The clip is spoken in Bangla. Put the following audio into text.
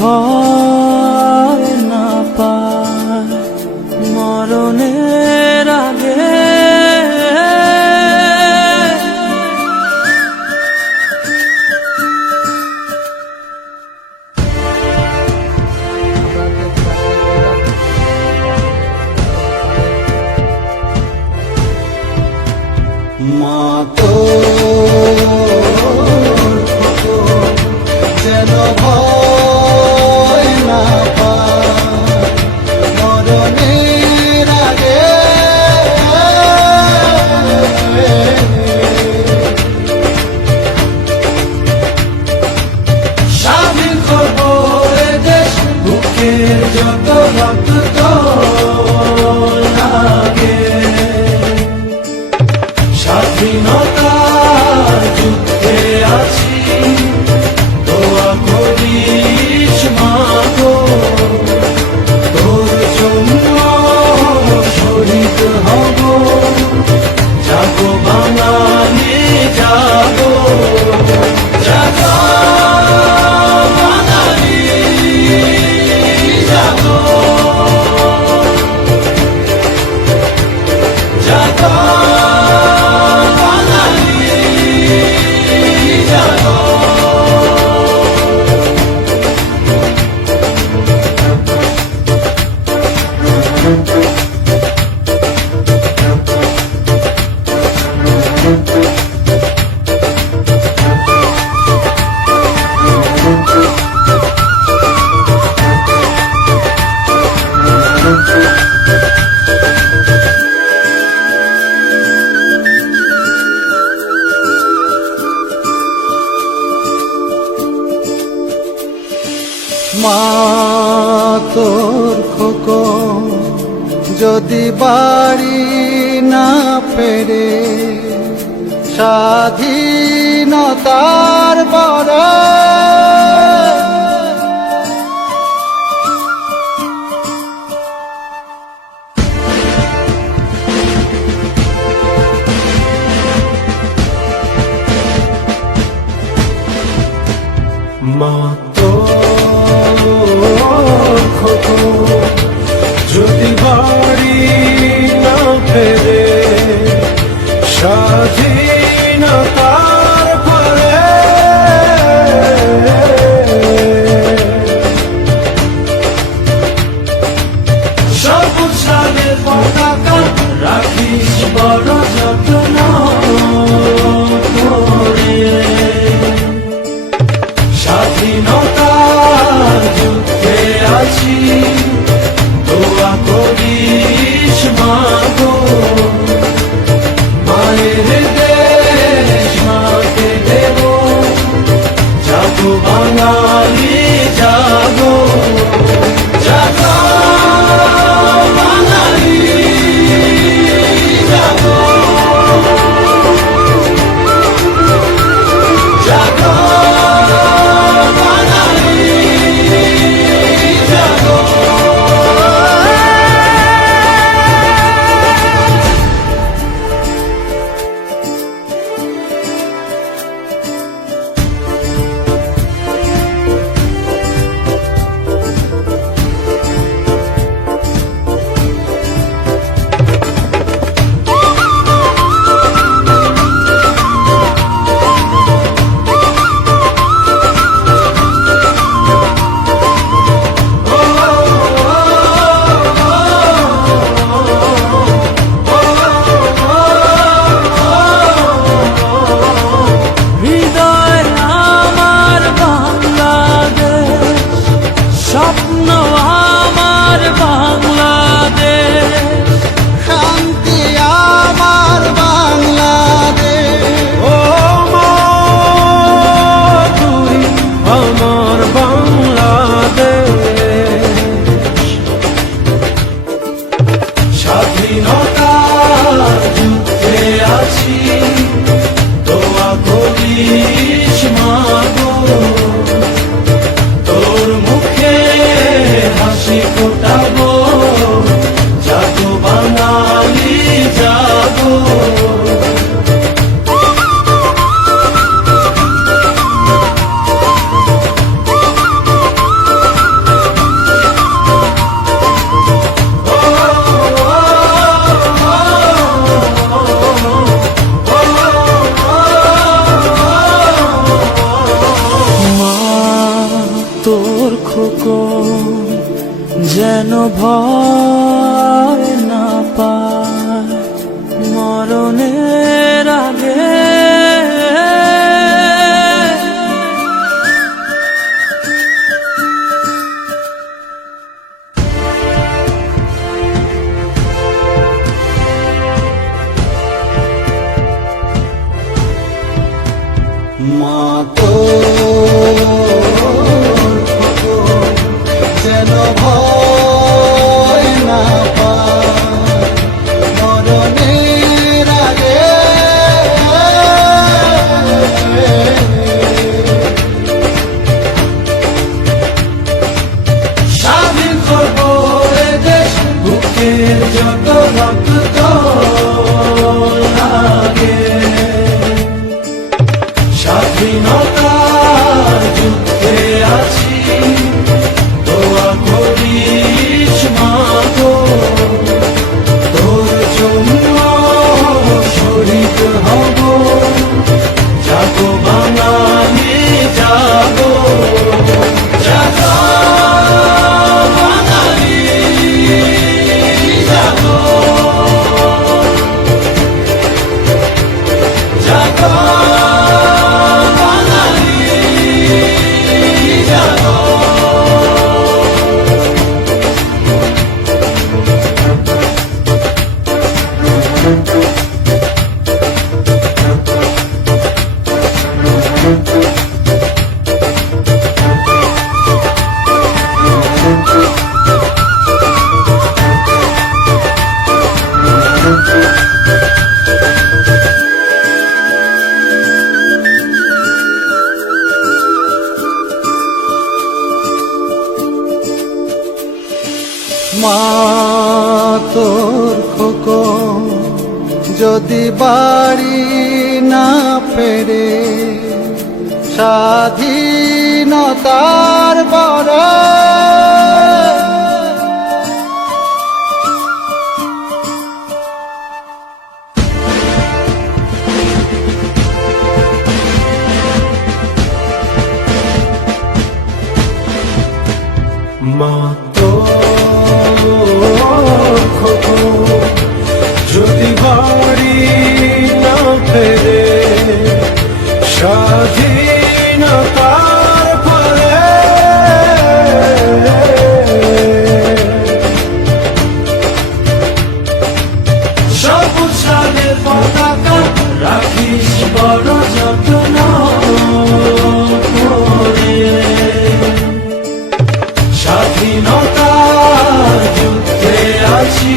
ভয় না পায় মরণের আগে। মা তো যেন ভয় না পায় মরণের আগে। স্বাধীন খবরে দেশ বুকের যত রক্ত লাগে, স্বাধীনতার যুদ্ধে আছি দোয়া করিস মা গো, তোর জন্য শহীদ হব, জাগো বাঙালি জাগো, জাগো বাঙালি জাগো, জাগো মা তোর খোকন যদি বাড়ি না ফেরে স্বাধীনতার পরে, মা যদি বাড়ি না ফেরে স্বাধীনতার পরে, ভয় না পায় মরণের আগে। মা তো যেন ভয় না পায় মরণের আগে। স্বাধীন করবো এ দেশ, বুকের যত রক্ত লাগে। স্বাধীনতার যুদ্ধে আছি, দোয়া করিস মা গো, তোর জন্য শহীদ হব, যাবো বাঙালি যাবো, যাবো বাঙালি যাবো, যাবো মা তোর খোকন যদি বাড়ি না ফেরে স্বাধীনতার বরে। মা যদি বাড়ি না ফেরে স্বাধীনতার ফলে, সবুজ সালের পতাকা রাখিস বড় যত্ন করে। স্বাধীনতার যুদ্ধে আছি,